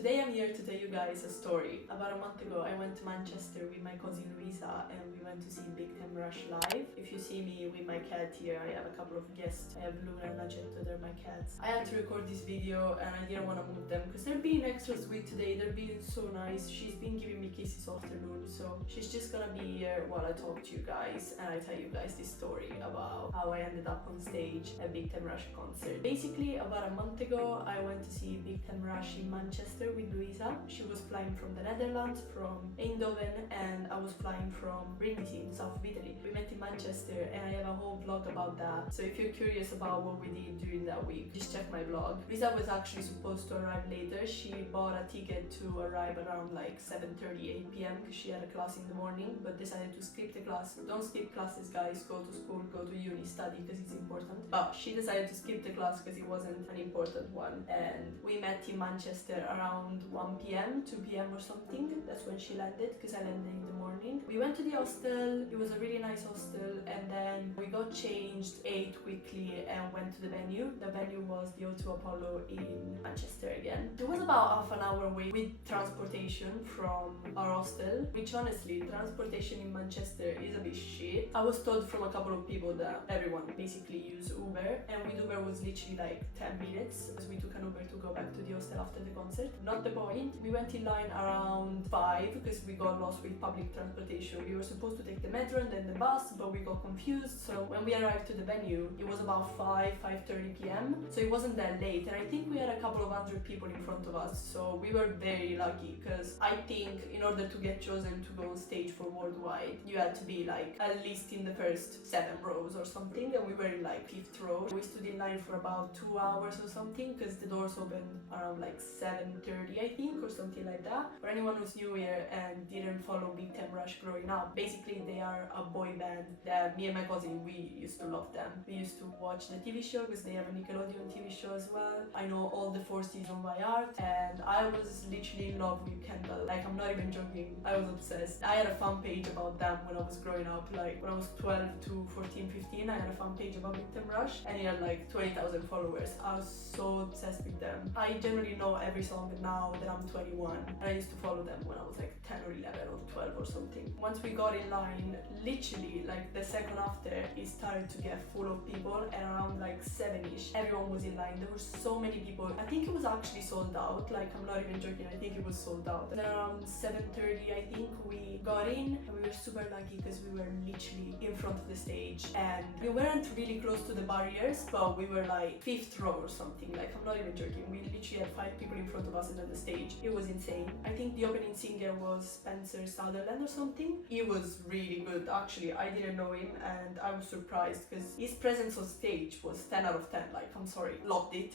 today I'm here to tell you guys a story. About a month ago I went to Manchester with my cousin Louisa and we went to see Big Time Rush live. If you see me with my cat here, I have a couple of guests. I have Luna and Lacetto, they're my cats. I had to record this video and I didn't want to move them because they're being extra sweet today. They're being so nice. She's been giving me kisses afternoon, so she's just gonna be here while I talk to you guys and I tell you guys this story about how I ended up on stage at Big Time Rush concert. Basically, about a month ago I went to see Big Time Rush in Manchester with Louisa. She was flying from the Netherlands, from Eindhoven, and I was flying from Brindisi in south of Italy. We met in Manchester and I have a whole vlog about that, so if you're curious about what we did during that week, just check my vlog. Louisa was actually supposed to arrive later. She bought a ticket to arrive around like 7:30, 8 p.m. because she had a class in the morning, but decided to skip the class. Don't skip classes, guys. Go to school, go to uni, study because it's important. But she decided to skip the class because it wasn't an important one. And we met in Manchester around 1 p.m, 2 p.m. or something. That's when she landed because I landed in the morning. We went to the hostel. It was a really nice hostel, and then we got changed, ate quickly, and went to the venue. The venue was the O2 Apollo in Manchester again. It was about half an hour away with transportation from our hostel, which honestly, transportation in Manchester is a bit shit. I was told from a couple of people that everyone basically used Uber, and with Uber was literally like 10 minutes because we took an Uber to go back to the hostel after the concert. Not the point. We went in line around 5 because we got lost with public transportation. We were supposed to take the metro and then the bus, but we got confused. So when we arrived to the venue, it was about 5:30 p.m. So it wasn't that late, and I think we had a couple of hundred people in front of us. So we were very lucky because I think in order to get chosen to go on stage for Worldwide, you had to be like at least in the first 7 rows or something, and we were in like 5th row. We stood in line for about 2 hours or something because the doors opened around like 7:30, I think, or something like that. For anyone who's new here and didn't follow Big Time Rush growing up, basically they are a boy band that me and my cousin, we used to love them. We used to watch the TV show because they have a Nickelodeon TV show as well. I know all the 4 seasons by heart, and I was literally in love with Kendall. Like, I'm not even joking, I was obsessed. I had a fan page about them when I was growing up. Like when I was 12 to 14, 15, I had a fan page about Big Time Rush and it had like 20,000 followers. I was so obsessed with them. I generally know every song now that I'm 21, and I used to follow them when I was like 10 or 11 or 12 or something. Once we got in line, literally like the second after, it started to get full of people, and around like 7ish, everyone was in line. There were so many people. I think it was actually sold out. Like, I'm not even joking, I think it was sold out. And around 7:30, I think we got in, and we were super lucky because we were literally in front of the stage, and we weren't really close to the barriers, but we were like 5th row or something. Like, I'm not even joking, we literally had 5 people in front of us and on the stage. It was insane. I think the opening singer was Spencer Sutherland or something. He was really good. Actually, I didn't know him and I was surprised because his presence on stage was 10 out of 10. Like, I'm sorry, loved it.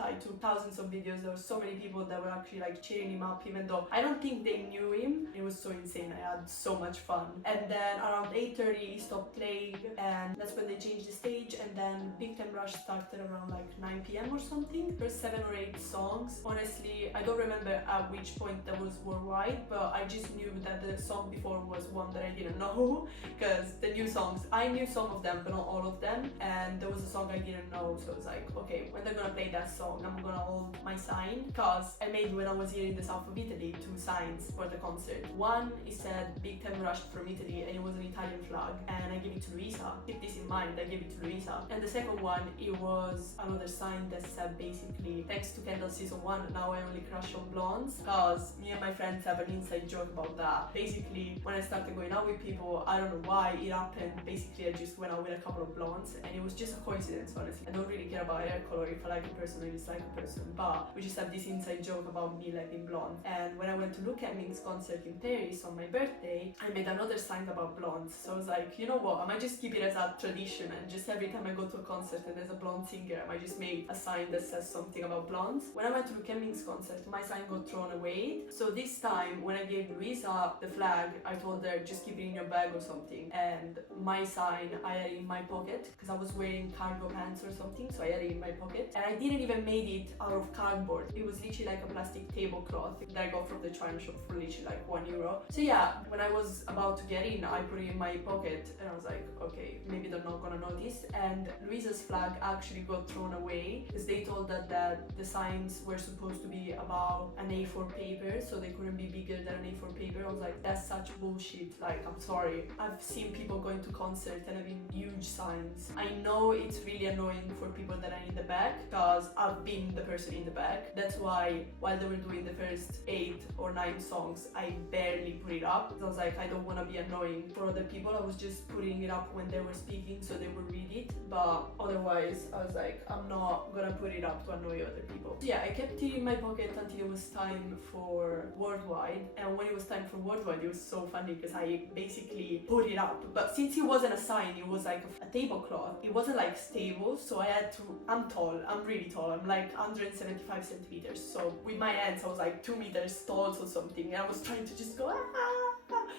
I took thousands of videos. There were so many people that were actually like cheering him up, even though I don't think they knew him. It was so insane. I had so much fun. And then around 8:30 he stopped playing, and that's when they changed the stage, and then Big Time Rush started around like 9 p.m. or something. There's 7 or 8 songs. Honestly, I don't remember at which point that was Worldwide, but I just knew that the song before was one that I didn't know because the new songs, I knew some of them but not all of them, and there was a song I didn't know, so I was like, okay, when they're gonna play that song, I'm gonna hold my sign, because I made, when I was here in the south of Italy, 2 signs for the concert. One, it said Big Time Rush from Italy, and it was an Italian flag, and I gave it to Luisa. Keep this in mind, I gave it to Luisa. And the second one, it was another sign that said basically, thanks to Kendall season 1, now I only crush on blondes, because me and my friends have an inside joke about that. Basically, when I started going out with people, I don't know why it happened. Basically, I just went out with a couple of blondes, and it was just a coincidence, honestly. I don't really care about hair color, if I like a person or dislike a person, but we just have this inside joke about me liking blonde. And when I went to look at Ming's concert in Paris on my birthday, I made another sign about blondes. So I was like, you know what, I might just keep it as a tradition, and just every time I go to a concert and there's a blonde singer, I might just make a sign that says something about blondes. When I went to look at Ming's concert, my sign got thrown away. So this time, when I gave Luisa the flag, I told her, just keep it in your bag or something. And my sign, I had it in my pocket because I was wearing cargo pants or something, so I had it in my pocket. And I didn't even made it out of cardboard. It was literally like a plastic tablecloth that I got from the China shop for literally like €1. So yeah, when I was about to get in, I put it in my pocket and I was like, okay, maybe they're not gonna notice. And Luisa's flag actually got thrown away because they told that the signs were supposed supposed to be about an A4 paper, so they couldn't be bigger than an A4 paper. I was like, that's such bullshit. Like, I'm sorry. I've seen people going to concerts and having huge signs. I know it's really annoying for people that are in the back, because I've been the person in the back. That's why while they were doing the first 8 or 9 songs, I barely put it up. I was like, I don't want to be annoying for other people. I was just putting it up when they were speaking so they would read it, but otherwise I was like, I'm not gonna put it up to annoy other people. So yeah, I kept it in my pocket until it was time for Worldwide, and when it was time for Worldwide, it was so funny because I basically put it up, but since it wasn't a sign, it was like a tablecloth. It wasn't like stable, so I had to, I'm tall, I'm really tall, I'm like 175 centimeters, so with my hands I was like 2 meters tall or something, and I was trying to just go,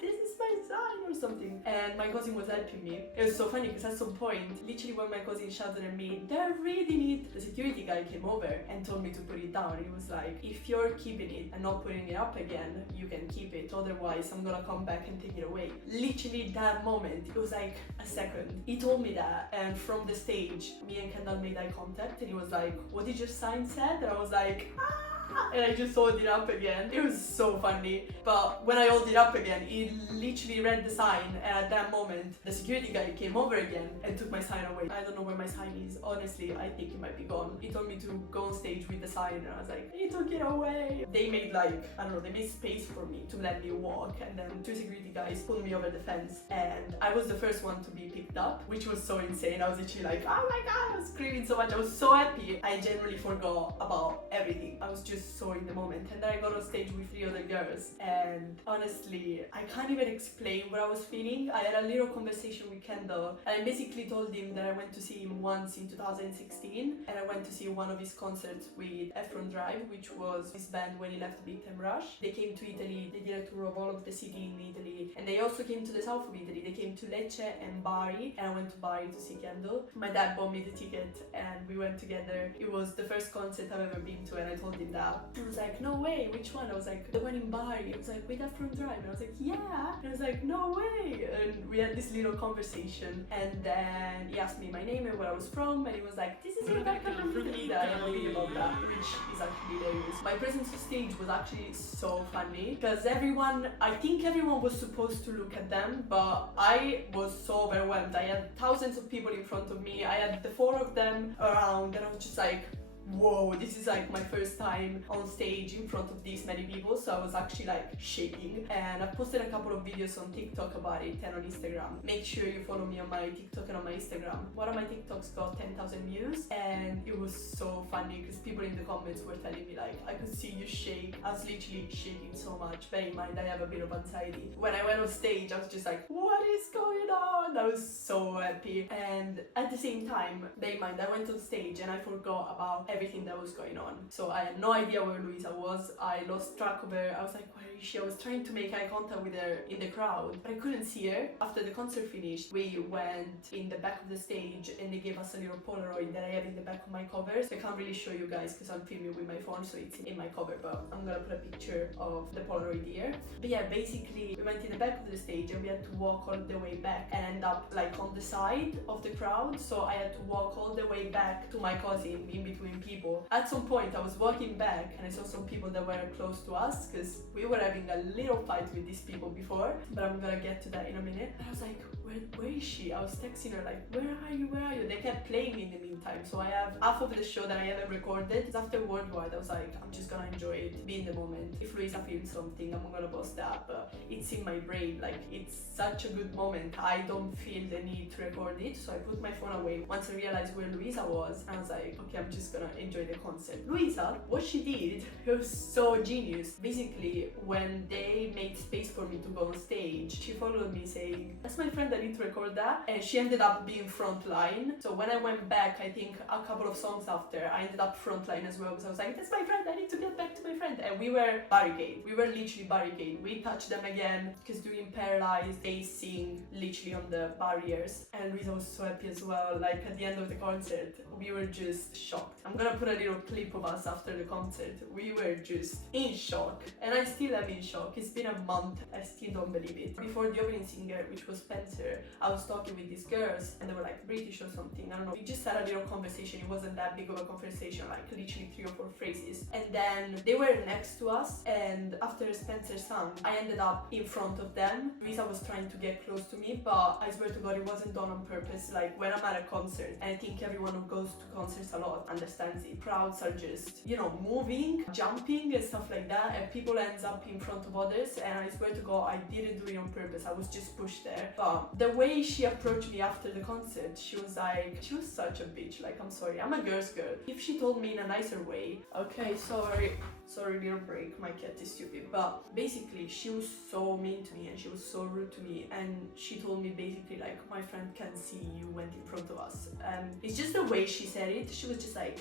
this is my sign or something, and my cousin was helping me. It was so funny because at some point, literally when my cousin shouted at me, they're reading it, the security guy came over and told me to put it down. He was like, if you're keeping it and not putting it up again, you can keep it, otherwise I'm gonna come back and take it away. Literally that moment, it was like a second, he told me that, and from the stage me and Kendall made eye contact, and he was like, what did your sign said? And I was like, and I just hold it up again. It was so funny. But when I hold it up again, he literally read the sign, and at that moment the security guy came over again and took my sign away. I don't know where my sign is, honestly. I think it might be gone. He told me to go on stage with the sign, and I was like, he took it away. They made like, I don't know, they made space for me to let me walk, and then 2 security guys pulled me over the fence, and I was the first one to be picked up, which was so insane. I was literally like, oh my god, I was screaming so much. I was so happy. I genuinely forgot about everything. I was just so in the moment, and then I got on stage with 3 other girls, and honestly I can't even explain what I was feeling. I had a little conversation with Kendall, and I basically told him that I went to see him once in 2016, and I went to see one of his concerts with Heffron Drive, which was his band when he left Big Time Rush. They came to Italy, they did a tour of all of the city in Italy, and they also came to the south of Italy. They came to Lecce and Bari, and I went to Bari to see Kendall. My dad bought me the ticket and we went together. It was the first concert I've ever been to, and I told him that. He was like, no way, which one? I was like, the one in Bari. He was like, with Heffron Drive. And I was like, yeah. And I was like, no way. And we had this little conversation, and then he asked me my name and where I was from, and he was like, this is Rebecca from Italy. I didn't think about that, which is actually hilarious. My presence on stage was actually so funny because I think everyone was supposed to look at them, but I was so overwhelmed. I had thousands of people in front of me. I had the 4 of them around, and I was just like, whoa, this is like my first time on stage in front of these many people, so I was actually like shaking. And I posted a couple of videos on TikTok about it and on Instagram. Make sure you follow me on my TikTok and on my Instagram. One of my TikToks got 10,000 views, and it was so funny because people in the comments were telling me like, I could see you shake. I was literally shaking so much. Bear in mind, I have a bit of anxiety. When I went on stage, I was just like, what is going on? I was so happy. And at the same time, bear in mind, I went on stage and I forgot about everything that was going on. So I had no idea where Luisa was. I lost track of her. I was like, where is she? I was trying to make eye contact with her in the crowd, but I couldn't see her. After the concert finished, we went in the back of the stage and they gave us a little Polaroid that I have in the back of my covers. I can't really show you guys because I'm filming with my phone, so it's in my cover, but I'm gonna put a picture of the Polaroid here. But yeah, basically we went in the back of the stage and we had to walk all the way back and end up like on the side of the crowd. So I had to walk all the way back to my cousin in between people. At some point I was walking back and I saw some people that were close to us because we were having a little fight with these people before, but I'm gonna get to that in a minute. And I was like, where is she? I was texting her like, where are you? They kept playing in the meantime, so I have half of the show that I haven't recorded. It's after Worldwide. I was like, I'm just gonna enjoy it, be in the moment. If Luisa films something, I'm gonna post that, but it's in my brain, like it's such a good moment. I don't feel the need to record it, so I put my phone away once I realized where Luisa was, and I was like, okay, I'm just gonna enjoy the concert. Luisa, what she did, it was so genius. Basically, when they made space for me to go on stage, she followed me saying, that's my friend, I need to record that, and she ended up being front line. So when I went back, I think a couple of songs after, I ended up front line as well, because I was like, that's my friend, I need to get back to my friend. friend, and we were barricade. We were literally barricade. We touched them again because doing paralyzed, they sing literally on the barriers, and Luisa was so happy as well. Like at the end of the concert, we were just shocked. I'm gonna put a little clip of us after the concert. We were just in shock, and I still am in shock. It's been a month, I still don't believe it. Before the opening singer, which was Spencer, I was talking with these girls, and they were like British or something, I don't know. We just had a little conversation. It wasn't that big of a conversation, like literally 3 or 4 phrases. And then they were next to us, and after Spencer sang, I ended up in front of them. Luisa was trying to get close to me, but I swear to God, it wasn't done on purpose. Like when I'm at a concert, and I think everyone who goes to concerts a lot understands it, crowds are just, you know, moving, jumping and stuff like that, and people ends up in front of others, and I swear to God, I didn't do it on purpose. I was just pushed there. But the way she approached me after the concert, she was such a bitch. Like, I'm sorry, I'm a girl's girl. If she told me in a nicer way, okay, sorry, little break, my cat is stupid. But basically, she was so mean to me, and she was so rude to me, and she told me basically like, my friend can see you went in front of us. And it's just the way she said it. She was just like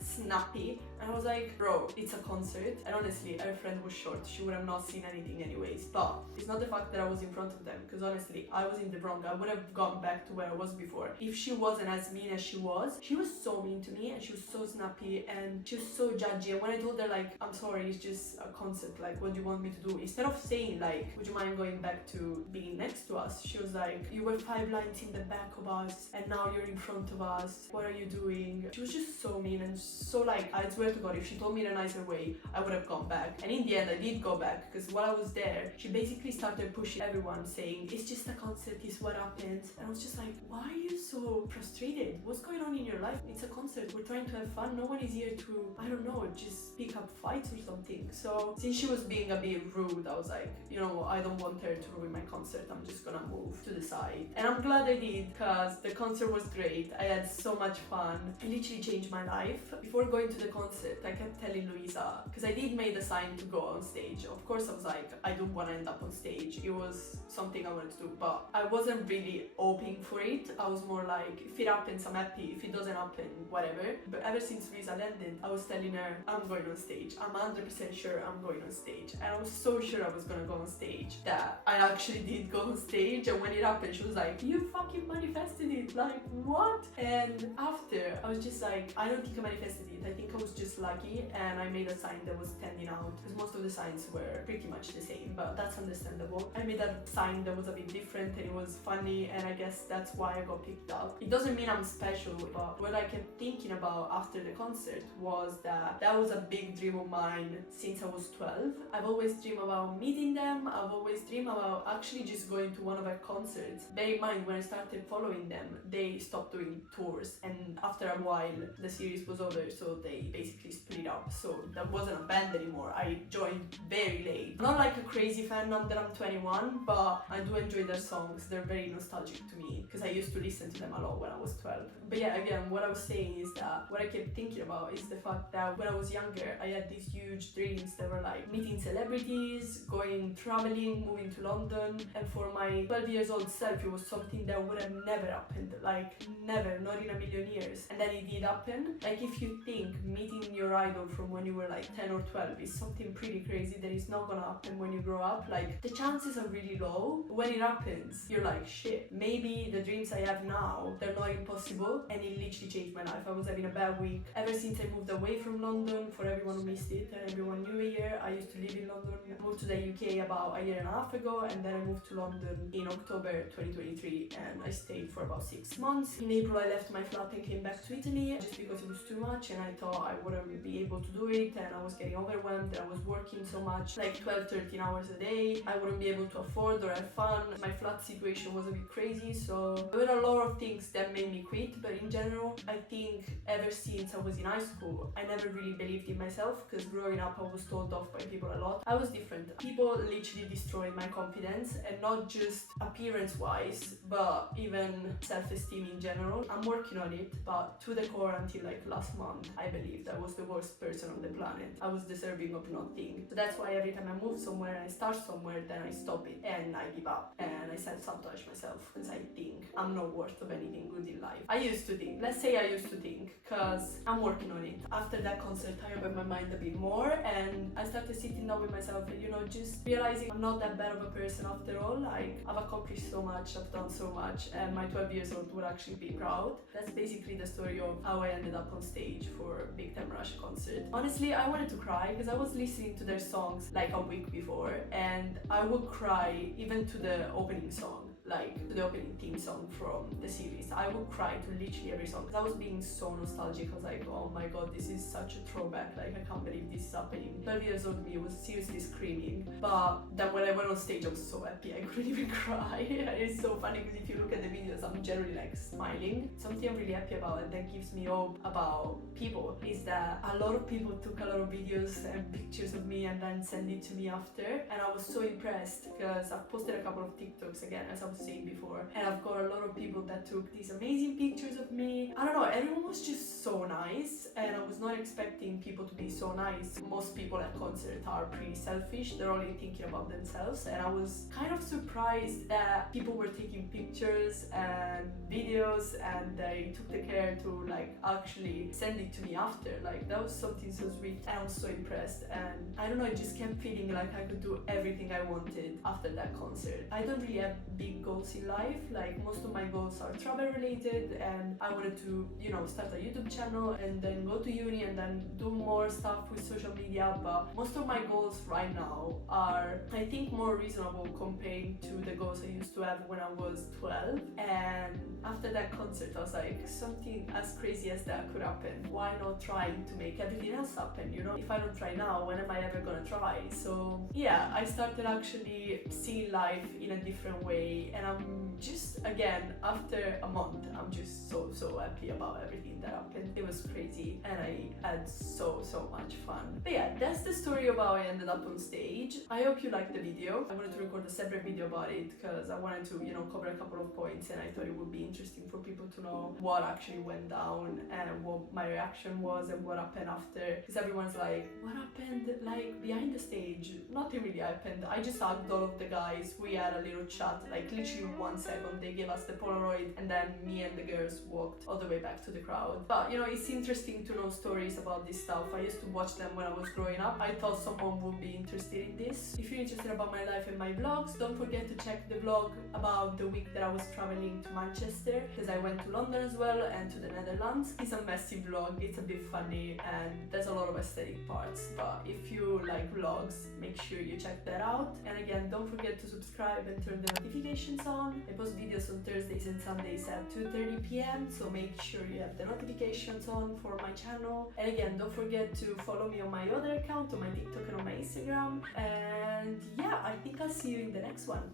snappy, and I was like, bro, it's a concert. And honestly, her friend was short, she would have not seen anything anyways. But it's not the fact that I was in front of them, because honestly, I was in the wrong. I would have gone back to where I was before if she wasn't as mean as she was. She was so mean to me, and she was so snappy, and she was so judgy. And when I told her like, I'm sorry, it's just a concert, like what do you want me to do, instead of saying like, would you mind going back to being next to us, she was like, you were 5 lines in the back of us, and now you're in front of us, what are you doing? She was just so mean, and so like, I swear to God, if she told me in a nicer way, I would have gone back. And in the end, I did go back, because while I was there, she basically started pushing everyone, saying, it's just a concert, it's what happens. And I was just like, why are you so frustrated? What's going on in your life? It's a concert, we're trying to have fun. No one is here to, I don't know, just pick up fights or something. So since she was being a bit rude, I was like, you know, I don't want her to ruin my concert, I'm just gonna move to the side. And I'm glad I did, because the concert was great. I had so much fun. It literally changed my life. Before going to the concert, I kept telling Luisa, because I did make the sign to go on stage. Of course, I was like, I don't want to end up on stage. It was something I wanted to do, but I wasn't really hoping for it. I was more like, if it happens, I'm happy. If it doesn't happen, whatever. But ever since Luisa landed, I was telling her, I'm going on stage. I'm 100% sure I'm going on stage. And I was so sure I was gonna go on stage that I actually did go on stage. And when it happened, she was like, you fucking manifested it. Like, what? And after, I was just like, I don't think I manifested it. I think I was just lucky, and I made a sign that was standing out, because most of the signs were pretty much the same, but that's understandable. I made a sign that was a bit different, and it was funny, and I guess that's why I got picked up. It doesn't mean I'm special, but what I kept thinking about after the concert was that was a big dream of mine since I was 12. I've always dreamed about meeting them. I've always dreamed about actually just going to one of their concerts. Bear in mind, when I started following them, they stopped doing tours, and after a while the series was over, so they basically split up. So that wasn't a band anymore. I joined very late. Not like a crazy fan now that I'm 21, but I do enjoy their songs. They're very nostalgic to me, because I used to listen to them a lot when I was 12. But yeah, again, what I was saying is that what I kept thinking about is the fact that when I was younger, I had these huge dreams that were like meeting celebrities, going traveling, moving to London. And for my 12 years old self, it was something that would have never happened. Like, never, not in a million years. And then it did happen. Like, if you think meeting your idol from when you were like 10 or 12 is something pretty crazy that is not gonna happen when you grow up, like, the chances are really low. When it happens, you're like, shit, maybe the dreams I have now, they're not impossible. And it literally changed my life. I was having a bad week ever since I moved away from London. For everyone who missed it and everyone new here, I used to live in London. I moved to the UK about a year and a half ago, and then I moved to London in October 2023, and I stayed for about 6 months. In April, I left my flat and came back to Italy just because it was too much, and I thought I wouldn't be able to do it, and I was getting overwhelmed, and I was working so much, like 12-13 hours a day. I wouldn't be able to afford or have fun. My flat situation was a bit crazy, so there were a lot of things that made me quit. But in general, I think ever since I was in high school, I never really believed in myself, because growing up I was told off by people a lot. I was different. People literally destroyed my confidence, and not just appearance wise, but even self-esteem in general. I'm working on it, but to the core until like last month, I believed I was the worst person on the planet. I was deserving of nothing. So that's why every time I move somewhere and I start somewhere, then I stop it and I give up and I self-sabotage myself because I think I'm not worth of anything good in life. I used to think, let's say I used to think, because I'm working on it. After that concert, I opened my mind a bit more and I started sitting down with myself and, you know, just realizing I'm not that bad of a person after all. Like, I've accomplished so much, I've done so much, and my 12 years old would actually be proud. That's basically the story of how I ended up on stage for Big Time Rush concert. Honestly, I wanted to cry because I was listening to their songs like a week before and I would cry even to the opening song, like to the opening theme song from the series. I would cry to literally every song because I was being so nostalgic. I was like, oh my god, this is such a throwback, like I can't believe this is happening. 12 years old me was seriously screaming, but then when I went on stage I was so happy I couldn't even cry. It's so funny because if you look at the videos I'm generally like smiling. Something I'm really happy about and that gives me hope about people is that a lot of people took a lot of videos and pictures of me and then sent it to me after, and I was so impressed because I've posted a couple of TikToks again, as I was saying before, and I've got a lot of people that took these amazing pictures of me. I don't know, everyone was just so nice and I was not expecting people to be so nice. Most people at concerts are pretty selfish, they're only thinking about themselves, and I was kind of surprised that people were taking pictures and videos and they took the care to like actually send it to me after. Like that was something so sweet and I was so impressed, and I don't know, I just kept feeling like I could do everything I wanted after that concert. I don't really have big goals in life, like most of my goals are travel related, and I wanted to, you know, start a YouTube channel and then go to uni and then do more stuff with social media, but most of my goals right now are, I think, more reasonable comparing to the goals I used to have when I was 12. And after that concert I was like, something as crazy as that could happen, why not trying to make everything else happen, you know? If I don't try now, when am I ever gonna try? So yeah, I started actually seeing life in a different way, and I'm just, again, after a month, I'm just so happy about everything that happened. It was crazy and I had so much fun. But yeah, that's the story of how I ended up on stage. I hope you liked the video. I wanted to record a separate video about it because I wanted to, you know, cover a couple of points, and I thought it would be interesting for people to know what actually went down and what my reaction was and what happened after, because everyone's like, what happened like behind the stage? Nothing really happened. I just hugged all of the guys, we had a little chat, like literally 1 second. They gave us the Polaroid and then me and the girls walked all the way back to the crowd. But you know, it's interesting to know stories about this stuff. I used to watch them when I was growing up. I thought someone would be interested in this. If you're interested about my life and my vlogs, don't forget to check the vlog about the week that I was traveling to Manchester, because I went to London as well and to the Netherlands. It's a messy vlog, it's a bit funny and there's a lot of aesthetic parts, but if you like vlogs, make sure you check that out. And again, don't forget to subscribe and turn the notifications on. I post videos on Thursdays and Sundays at 2:30 p.m, so make sure you have the notifications on for my channel. And again, don't forget to follow me on my other account, on my TikTok and on my Instagram. And yeah, I think I'll see you in the next one.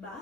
Bye!